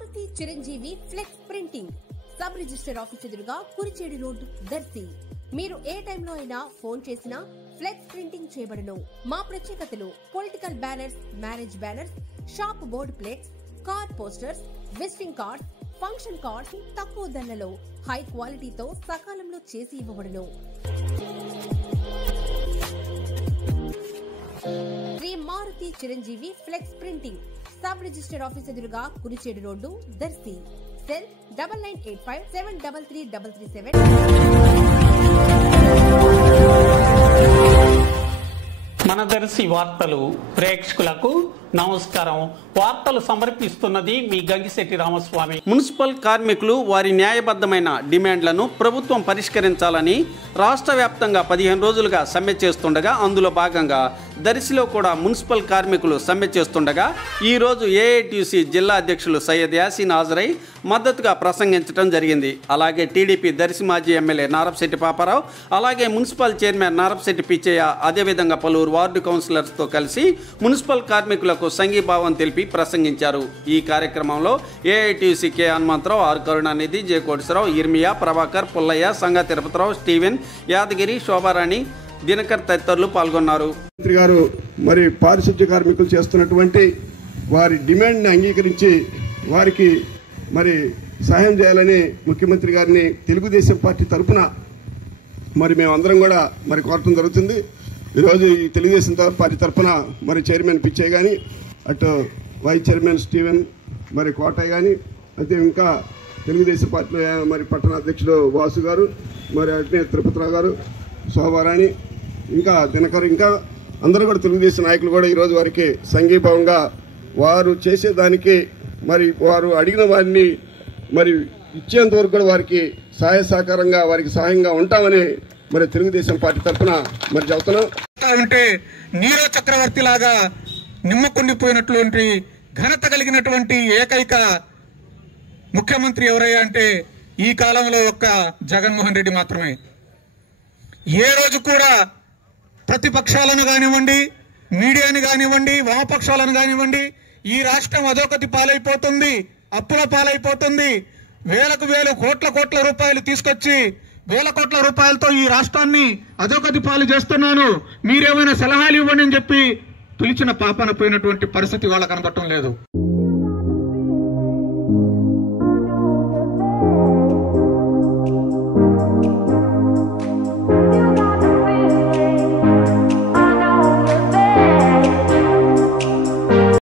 Maruti Chiranjeevi flex printing sub register office ఎదురుగా Kurichedu road Darsi. మీరు ఏ టైంలో అయినా ఫోన్ చేసినా ఫ్లెక్స్ ప్రింటింగ్ చేయబడును. మా ప్రత్యేకతలు political banners, marriage banners, shop board plates, car posters, visiting cards, function cards తక్కువ ధరలలో హై క్వాలిటీతో సకాలంలో చేసి ఇవ్వబడును. Shri Maruti Chiranjeevi flex printing sub register office ఎదురుగా కురిచేడు రోడ్డు దర్శి. సెల్ 9985733337. మన దర్శి వార్తలు ప్రేక్షకులకు నమస్కారం. వార్తలు సమర్పిస్తున్నది మీ గంగిశెట్టి రామస్వామి. మున్సిపల్ కార్మికులు వారి న్యాయబద్ధమైన డిమాండ్లను ప్రభుత్వం పరిష్కరించాలని రాష్ట్ర వ్యాప్తంగా 15 రోజులుగా సమ్మె చేస్తుండగా, అందులో భాగంగా దర్శిలో కూడా మున్సిపల్ కార్మికులు సమ్మె చేస్తుండగా ఈరోజు ఏఐటీయూసీ జిల్లా అధ్యక్షులు సయ్యద్ యాసీన్ హాజరై మద్దతుగా ప్రసంగించడం జరిగింది. అలాగే టీడీపీ దర్శి మాజీ ఎమ్మెల్యే నారపశెట్టి పాపారావు, అలాగే మున్సిపల్ చైర్మన్ నారపశెట్టి పిచ్చయ్య, అదేవిధంగా పలువురు వార్డు కౌన్సిలర్స్తో కలిసి మున్సిపల్ కార్మికులకు సంఘీభావం తెలిపి ప్రసంగించారు. ఈ కార్యక్రమంలో AITUC K Hanumantharao, R Karunanidhi, J Koteswararao, Irmiya, Prabhakar, Pullaiah, Sanga Tirupatirao, Steven, Yadagiri, Shobharani, Dinakar తదితరులు పాల్గొన్నారు. మంత్రి గారు మరి పారిశుద్ధ్య కార్మికులు చేస్తున్నటువంటి వారి డిమాండ్ని అంగీకరించి వారికి మరి సహాయం చేయాలని ముఖ్యమంత్రి గారిని తెలుగుదేశం పార్టీ తరఫున మరి మేమందరం కూడా మరి కోరటం జరుగుతుంది. ఈరోజు ఈ తెలుగుదేశం పార్టీ తరఫున మరి చైర్మన్ పిచ్చయ్య కానీ, అటు వైస్ చైర్మన్ స్టీవెన్, మరి కోటయ్య కానీ, అయితే ఇంకా తెలుగుదేశం పార్టీ మరి పట్టణ అధ్యక్షుడు వాసు గారు, మరి అట్నే తిరుపతిరావు గారు, శోభారాణి, ఇంకా దినకర్, ఇంకా అందరూ కూడా తెలుగుదేశం నాయకులు కూడా ఈరోజు వారికి సంఘీభావంగా వారు చేసేదానికి మరి వారు అడిగిన వారిని మరి ఇచ్చేంత వరకు కూడా వారికి సహాయ సహకారంగా వారికి సహాయంగా ఉంటామని మరి తెలుగుదేశం పార్టీ తరఫున మరి చెబుతున్నాం. ఉంటే నీరో చక్రవర్తి లాగా నిమ్మకుండిపోయినటువంటి ఘనత కలిగినటువంటి ఏకైక ముఖ్యమంత్రి ఎవరయ్యా అంటే ఈ కాలంలో ఒక్క జగన్మోహన్ రెడ్డి మాత్రమే. ఏ రోజు కూడా ప్రతిపక్షాలను కానివ్వండి, మీడియాని కానివ్వండి, వామపక్షాలను కానివ్వండి, ఈ రాష్ట్రం అధోగతి పాలైపోతుంది, అప్పుల పాలైపోతుంది, వేలకు వేలు కోట్ల రూపాయలు తీసుకొచ్చి వేల కోట్ల రూపాయలతో ఈ రాష్ట్రాన్ని అధోగతి పాలు చేస్తున్నాను, మీరేమైనా సలహాలు ఇవ్వండి అని చెప్పి పిలిచిన పాపన పోయినటువంటి పరిస్థితి వాళ్ళ కనబడటం లేదు.